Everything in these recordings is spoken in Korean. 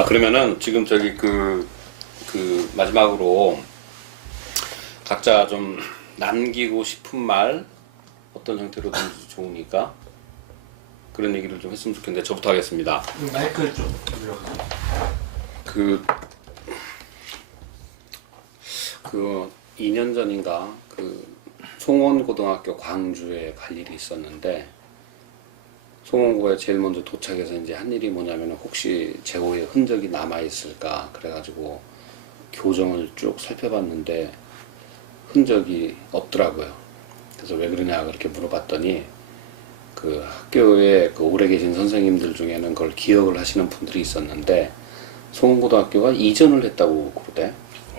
그러면은 지금 저기 마지막으로 각자 좀 남기고 싶은 말 어떤 형태로든지 좋으니까 그런 얘기를 좀 했으면 좋겠는데 저부터 하겠습니다. 마이크를 좀 들어보세요. 그 2년 전인가 송원고등학교 광주에 갈 일이 있었는데 송원고에 제일 먼저 도착해서 이제 한 일이 뭐냐면 혹시 제호의 흔적이 남아 있을까 그래가지고 교정을 쭉 살펴봤는데 흔적이 없더라고요. 그래서 왜 그러냐 그렇게 물어봤더니 그 학교에 오래 계신 선생님들 중에는 그걸 기억을 하시는 분들이 있었는데 송원고등학교가 이전을 했다고 그러대.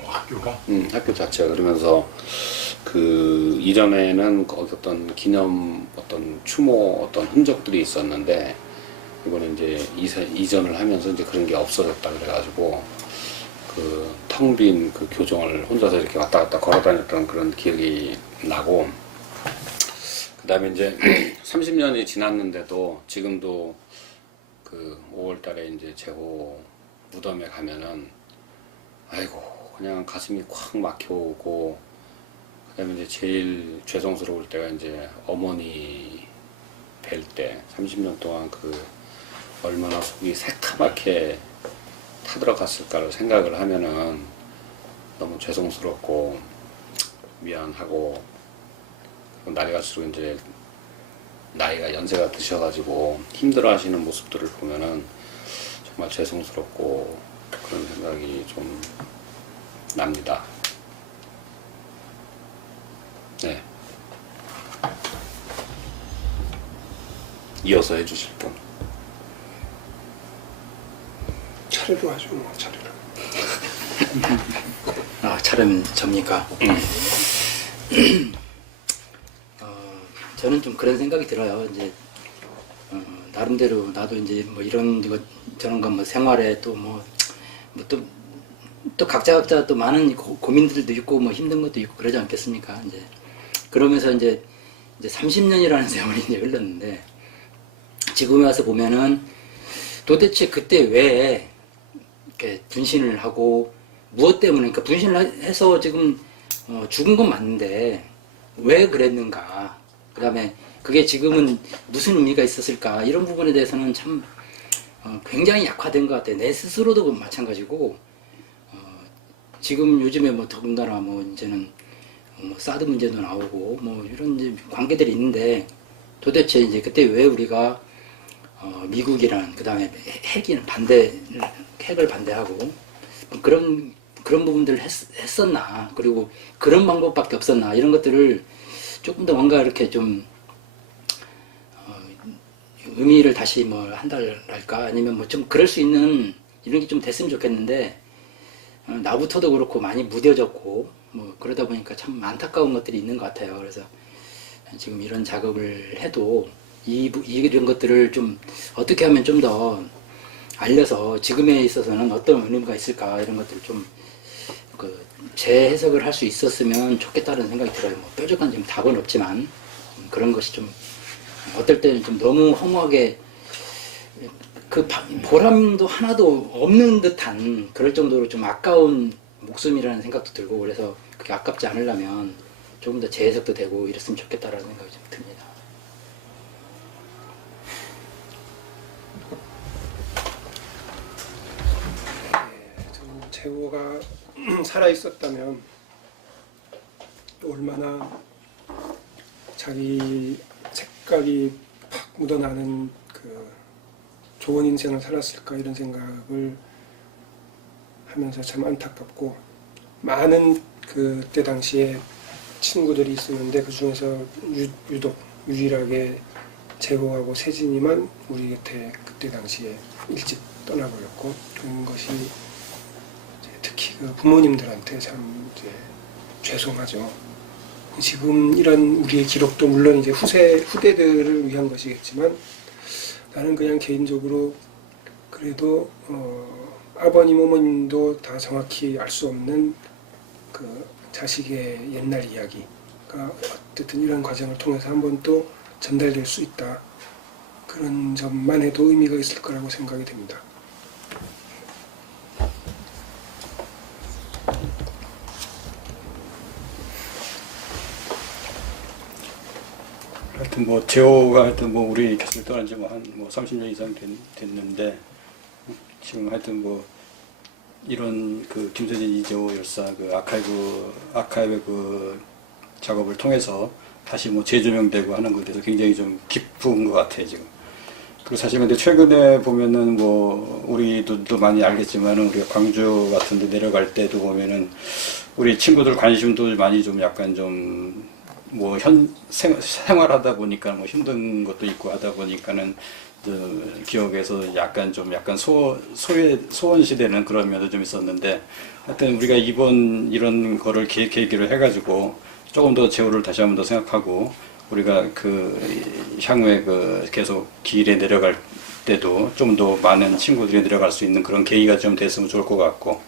학교가? 학교 자체가. 그러면서 그 이전에는 거기 어떤 기념 어떤 추모 어떤 흔적들이 있었는데 이번에 이제 이전을 하면서 이제 그런 게 없어졌다 그래가지고 그 텅 빈 그 교정을 혼자서 이렇게 왔다 갔다 걸어 다녔던 그런 기억이 나고, 그 다음에 이제 30년이 지났는데도 지금도 그 5월 달에 이제 제호 무덤에 가면은 아이고 그냥 가슴이 콱 막혀오고, 그 다음에 이제 제일 죄송스러울 때가 이제 어머니 뵐 때 30년 동안 얼마나 속이 새카맣게 타들어갔을까를 생각을 하면은 너무 죄송스럽고 미안하고, 날이 갈수록 이제 나이가 연세가 드셔가지고 힘들어하시는 모습들을 보면은 정말 죄송스럽고 그런 생각이 좀 납니다. 네. 이어서 해주실 분. 차례로 하죠, 뭐 차례로. 차례는 접니까? 저는 좀 그런 생각이 들어요. 이제 나름대로 나도 이제 뭐 이런 거 저런 거 뭐 생활에 또 또 각자 또 많은 고민들도 있고 뭐 힘든 것도 있고 그러지 않겠습니까? 이제 그러면서 이제 30년이라는 세월이 이제 흘렀는데 지금에 와서 보면은 도대체 그때 왜 이렇게 분신을 하고 무엇 때문에, 그러니까 분신을 해서 지금 죽은 건 맞는데 왜 그랬는가, 그 다음에 그게 지금은 무슨 의미가 있었을까, 이런 부분에 대해서는 참 굉장히 약화된 것 같아요. 내 스스로도 마찬가지고, 지금 요즘에 뭐 더군다나 뭐 이제는 뭐 사드 문제도 나오고 뭐 이런 이제 관계들이 있는데 도대체 이제 그때 왜 우리가 미국이랑 그 다음에 핵을 반대하고 그런 부분들을 했었나, 그리고 그런 방법밖에 없었나, 이런 것들을 조금 더 뭔가 이렇게 좀 의미를 다시 뭐 한달랄까, 아니면 뭐 좀 그럴 수 있는 이런 게 좀 됐으면 좋겠는데, 나부터도 그렇고 많이 무뎌졌고 뭐 그러다 보니까 참 안타까운 것들이 있는 것 같아요. 그래서 지금 이런 작업을 해도 이런 것들을 좀 어떻게 하면 좀 더 알려서 지금에 있어서는 어떤 의미가 있을까, 이런 것들을 좀 재해석을 할 수 있었으면 좋겠다는 생각이 들어요. 뭐 뾰족한 지금 답은 없지만 그런 것이 좀 어떨 때는 좀 너무 허무하게 보람도 하나도 없는 듯한 그럴 정도로 좀 아까운 목숨이라는 생각도 들고, 그래서 그게 아깝지 않으려면 조금 더 재해석도 되고 이랬으면 좋겠다라는 생각이 좀 듭니다. 저는 제호가 살아 있었다면 얼마나 자기 색깔이 팍 묻어나는 좋은 인생을 살았을까, 이런 생각을 하면서 참 안타깝고, 많은 그때 당시에 친구들이 있었는데 그 중에서 유독 유일하게 제호하고 세진이만 우리 곁에 그때 당시에 일찍 떠나버렸고, 그런 것이 특히 그 부모님들한테 참 이제 죄송하죠. 지금 이런 우리의 기록도 물론 이제 후대들을 위한 것이겠지만, 나는 그냥 개인적으로 그래도 아버님 어머님도 다 정확히 알 수 없는 그 자식의 옛날 이야기가 어쨌든 이런 과정을 통해서 한번 또 전달될 수 있다, 그런 점만 해도 의미가 있을 거라고 생각이 됩니다. 하여튼 뭐 제호가 하여튼 뭐 우리 교수를 떠난 지 뭐 한 뭐 30년 이상 됐는데 지금 하여튼 뭐 이런 그 김서진 이재호 열사 그 아카이브 그 작업을 통해서 다시 뭐 재조명되고 하는 것에 대해서 굉장히 좀 기쁜 것 같아요 지금. 그리고 사실 근데 최근에 보면은 뭐 우리도 많이 알겠지만은 우리가 광주 같은데 내려갈 때도 보면은 우리 친구들 관심도 많이 좀 약간 좀 뭐 생활하다 보니까 뭐 힘든 것도 있고 하다 보니까는 기억에서 약간 소원시되는 그런 면도 좀 있었는데 하여튼 우리가 이번 이런 거를 계기로 해가지고 조금 더 제호를 다시 한번 더 생각하고 우리가 그 향후에 그 계속 길에 내려갈 때도 좀 더 많은 친구들이 내려갈 수 있는 그런 계기가 좀 됐으면 좋을 것 같고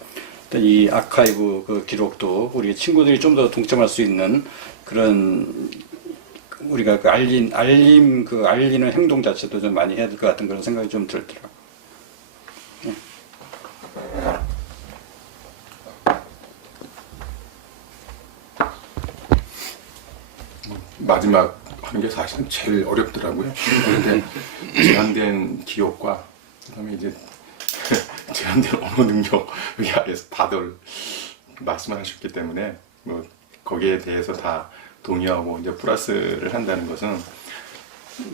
이 아카이브 그 기록도 우리 친구들이 좀 더 동참할 수 있는 그런 우리가 그 알리는 행동 자체도 좀 많이 해야 될 것 같은 그런 생각이 좀 들더라고요. 마지막 하는 게 사실은 제일 어렵더라고요. 그런데 제한된 기억과 그다음에 이제 제한된 언어 능력 여기 아래에서 다들 말씀하셨기 때문에 뭐 거기에 대해서 다 동의하고 이제 플러스를 한다는 것은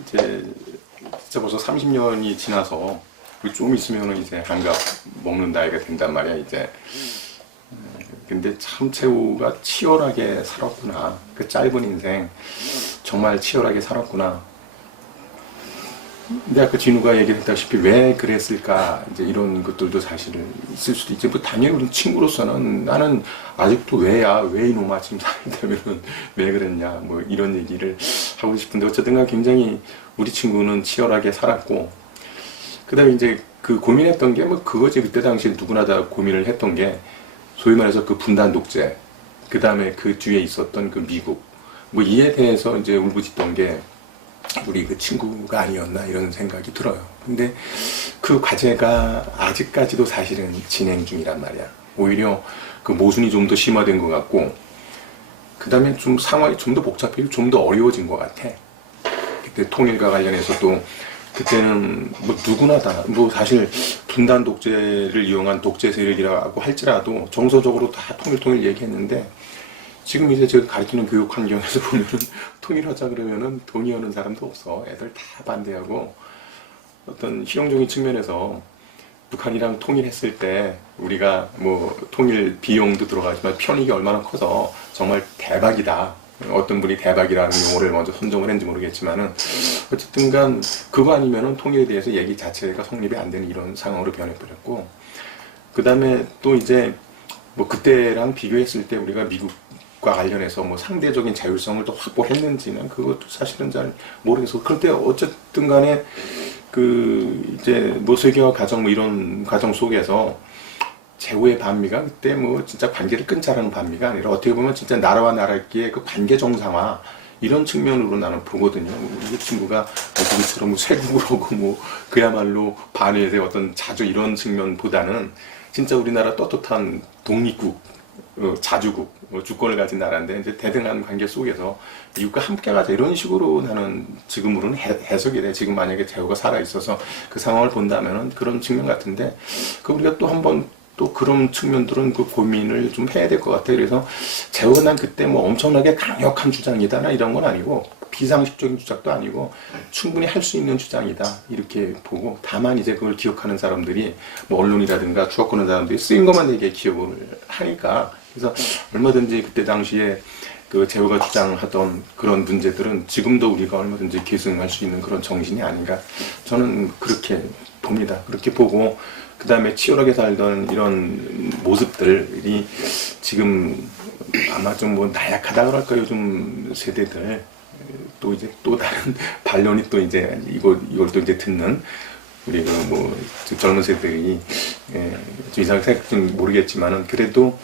이제 진짜 벌써 30년이 지나서 좀 있으면은 이제 한갑 먹는 나이가 된단 말이야 이제. 근데 참 최후가 치열하게 살았구나. 그 짧은 인생 정말 치열하게 살았구나. 근데 아까 진우가 얘기했다시피 왜 그랬을까 이제 이런 것들도 사실 있을 수도 있지. 뭐 당연히 우리 친구로서는 나는 아직도 왜 이놈아 지금 살다면은 왜 그랬냐 뭐 이런 얘기를 하고 싶은데 어쨌든간 굉장히 우리 친구는 치열하게 살았고 그다음에 이제 그 고민했던 게 뭐 그거지. 그때 당시에 누구나 다 고민을 했던 게 소위 말해서 그 분단 독재 그 다음에 그 뒤에 있었던 그 미국 뭐 이에 대해서 이제 울부짖던 게 우리 그 친구가 아니었나 이런 생각이 들어요. 근데 그 과제가 아직까지도 사실은 진행 중이란 말이야. 오히려 그 모순이 좀 더 심화된 것 같고 그 다음에 좀 상황이 좀 더 복잡해지고 좀 더 어려워진 것 같아. 그때 통일과 관련해서 또 그때는 뭐 누구나 다 뭐 사실 분단 독재를 이용한 독재 세력이라고 할지라도 정서적으로 다 통일 얘기했는데 지금 이제 제가 가르치는 교육 환경에서 보면은 통일하자 그러면은 동의하는 사람도 없어. 애들 다 반대하고 어떤 실용적인 측면에서 북한이랑 통일했을 때 우리가 뭐 통일 비용도 들어가지만 편익이 얼마나 커서 정말 대박이다. 어떤 분이 대박이라는 용어를 먼저 선정을 했는지 모르겠지만은 어쨌든 간 그거 아니면은 통일에 대해서 얘기 자체가 성립이 안 되는 이런 상황으로 변해버렸고 그 다음에 또 이제 뭐 그때랑 비교했을 때 우리가 미국과 관련해서 뭐 상대적인 자율성을 또 확보했는지는 그것도 사실은 잘 모르겠어. 그런데 어쨌든 간에 그 이제 뭐 세계화 과정 뭐 이런 과정 속에서 제후의 반미가 그때 뭐 진짜 관계를 끊자라는 반미가 아니라 어떻게 보면 진짜 나라와 나라끼의 그 관계 정상화 이런 측면으로 나는 보거든요. 우리 친구가 누구처럼 뭐 쇄국으로고 뭐 그야말로 반일의 어떤 자주 이런 측면보다는 진짜 우리나라 떳떳한 독립국, 자주국, 주권을 가진 나라인데 이제 대등한 관계 속에서 미국과 함께 가자 이런 식으로 나는 지금으로는 해석이 돼. 지금 만약에 제후가 살아 있어서 그 상황을 본다면은 그런 측면 같은데 그 우리가 또 한번 또 그런 측면들은 그 고민을 좀 해야 될 것 같아요. 그래서 제후가 난 그때 뭐 엄청나게 강력한 주장이다나 이런 건 아니고 비상식적인 주장도 아니고 충분히 할 수 있는 주장이다 이렇게 보고 다만 이제 그걸 기억하는 사람들이 뭐 언론이라든가 추억하는 사람들이 쓰인 것만 되게 기억을 하니까 그래서 얼마든지 그때 당시에 그 제후가 주장하던 그런 문제들은 지금도 우리가 얼마든지 계승할 수 있는 그런 정신이 아닌가 저는 그렇게 봅니다. 그렇게 보고 그 다음에 치열하게 살던 이런 모습들이 지금 아마 좀 뭐 나약하다 그럴까 요즘 세대들 또 이제 또 다른 반론이 또 이제 이걸 또 이제 듣는 우리 그 뭐 젊은 세대들이 좀 이상하게 생각할지 모르겠지만은 그래도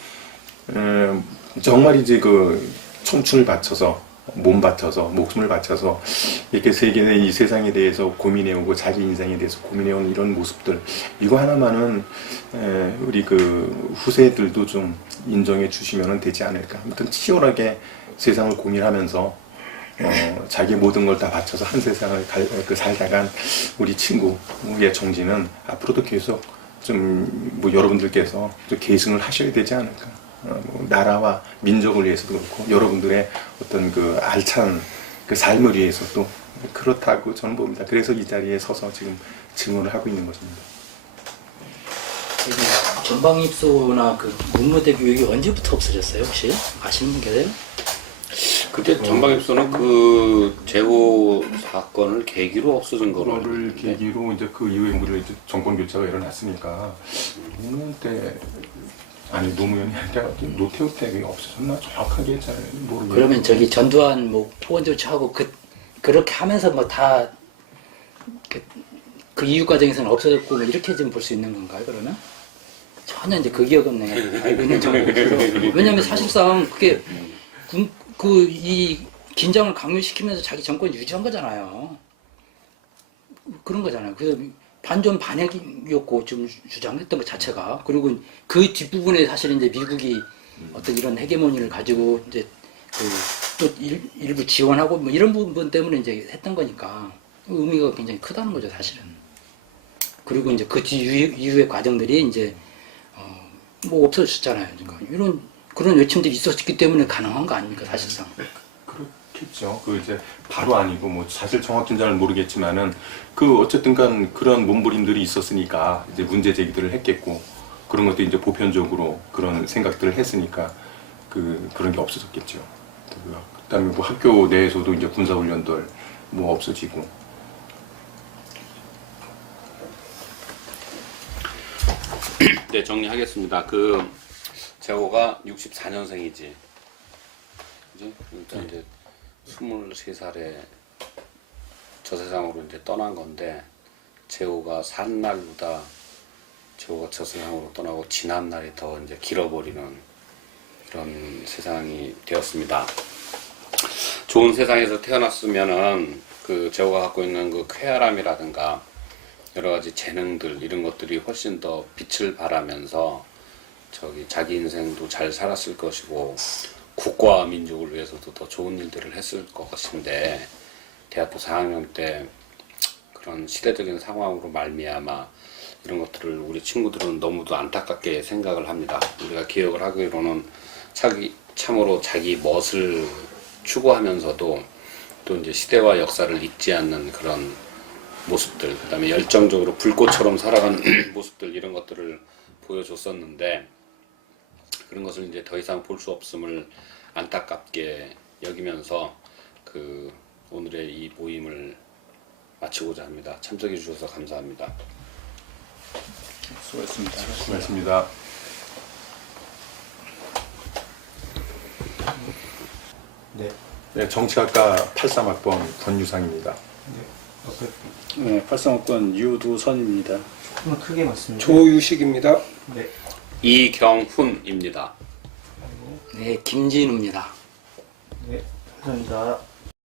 정말 이제 그 청춘을 바쳐서 몸 바쳐서 목숨을 바쳐서 이렇게 세계의 이 세상에 대해서 고민해오고 자기 인생에 대해서 고민해오는 이런 모습들 이거 하나만은 우리 그 후세들도 좀 인정해 주시면 되지 않을까. 아무튼 치열하게 세상을 고민하면서 자기의 모든 걸 다 바쳐서 한 세상을 살다간 우리 친구의 정신은 앞으로도 계속 뭐 여러분들께서 좀 계승을 하셔야 되지 않을까. 뭐 나라와 민족을 위해서도 그렇고 여러분들의 어떤 그 알찬 그 삶을 위해서도 그렇다고 저는 봅니다. 그래서 이 자리에 서서 지금 증언을 하고 있는 것입니다. 전방입소나 그 문무대 교육이 언제부터 없어졌어요? 혹시 아시는 분 계세요? 그때 전방입소는 그 제호 사건을 계기로 없어진 거로 알고 그거를 있는데. 계기로 이제 그 이후에 우리 이제 정권 교체가 일어났으니까 노무현 때 아니 노무현이 아니라 노태우 때 없어졌나 정확하게 잘 모르겠어요. 그러면 저기 전두환 뭐 포원 조치하고 그렇게 하면서 뭐 다 그 이후 과정에서는 없어졌고 뭐 이렇게 좀 볼 수 있는 건가요? 그러면 전혀 이제 그 기억은 내가 알고 있는 정보로 왜냐하면 사실상 그게 이 긴장을 강요시키면서 자기 정권 유지한 거잖아요. 그런 거잖아요. 그래서 반전 반핵이었고 좀 주장했던 것 자체가 그리고 그 뒷부분에 사실 이제 미국이 어떤 이런 헤게모니를 가지고 이제 또 일부 지원하고 뭐 이런 부분 때문에 이제 했던 거니까 의미가 굉장히 크다는 거죠 사실은. 그리고 이제 그 이후의 과정들이 이제 뭐 없어졌잖아요. 그러니까 그런 외침들이 있었기 때문에 가능한 거 아닙니까 사실상. 그렇겠죠. 그 이제 바로 아니고 뭐 사실 정확히는 잘 모르겠지만은 그 어쨌든간 그런 몸부림들이 있었으니까 이제 문제 제기들을 했겠고 그런 것도 이제 보편적으로 그런 생각들을 했으니까 그런 게 없어졌겠죠. 그다음에 뭐 학교 내에서도 이제 군사훈련들 뭐 없어지고. 네, 정리하겠습니다. 그 제호가 64년생이지. 그지? 그러니까 이제 23살에 저 세상으로 이제 떠난 건데 제호가 산 날보다 제호가 저 세상으로 떠나고 지난 날이 더 이제 길어버리는 그런 세상이 되었습니다. 좋은 세상에서 태어났으면은 그 제호가 갖고 있는 그 쾌활함이라든가 여러 가지 재능들 이런 것들이 훨씬 더 빛을 발하면서 자기 인생도 잘 살았을 것이고 국가와 민족을 위해서도 더 좋은 일들을 했을 것인데 대학교 4학년 때 그런 시대적인 상황으로 말미암아 이런 것들을 우리 친구들은 너무도 안타깝게 생각을 합니다. 우리가 기억을 하기로는 참으로 자기 멋을 추구하면서도 또 이제 시대와 역사를 잊지 않는 그런 모습들, 그 다음에 열정적으로 불꽃처럼 살아가는 모습들 이런 것들을 보여줬었는데 그런 것을 이제 더 이상 볼 수 없음을 안타깝게 여기면서 오늘의 이 모임을 마치고자 합니다. 참석해 주셔서 감사합니다. 수고했습니다. 고맙습니다. 네, 정치학과 83학번 권유상입니다. 네, 83학번 유두선입니다. 조금 크게 말씀해 주세요. 조유식입니다. 네. 이경훈입니다. 네, 김진우입니다. 네. 감사합니다.